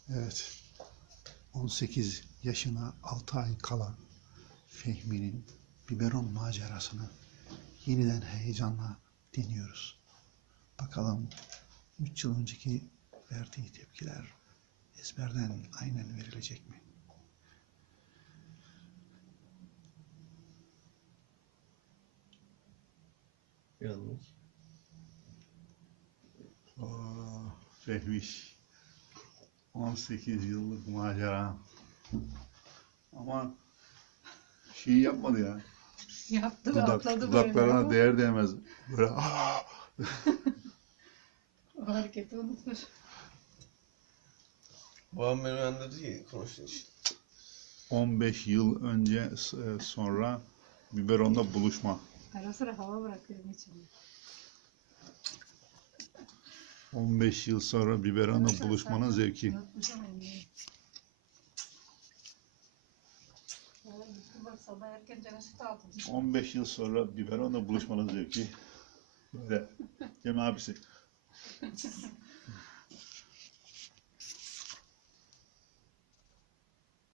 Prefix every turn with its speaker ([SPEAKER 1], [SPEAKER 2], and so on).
[SPEAKER 1] Evet, 18 yaşına 6 ay kala Fehmi'nin biberon macerasını yeniden heyecanla dinliyoruz. Bakalım 3 yıl önceki verdiği tepkiler ezberden aynen verilecek mi?
[SPEAKER 2] Yalnız.
[SPEAKER 1] Fehmiş 18 yıllık macera ama şey yapmadı ya.
[SPEAKER 3] Yaptı ve atladı
[SPEAKER 1] Dudaklarına
[SPEAKER 3] böyle.
[SPEAKER 1] değer değmez böyle
[SPEAKER 3] O hareketi unutmuş.
[SPEAKER 2] Babam beni uyandırdı ki konuştuğun için.
[SPEAKER 1] 15 yıl önce sonra biberonda buluşma.
[SPEAKER 3] Ara sıra hava bırakıyorum içinde.
[SPEAKER 1] 15 yıl sonra biberonda buluşmanın zevki.
[SPEAKER 3] Unutmuşum elini. Bak sabah erken canısı dağıtıldı.
[SPEAKER 1] 15 yıl sonra biberonla buluşmanın zevki. Böyle Cem abisi.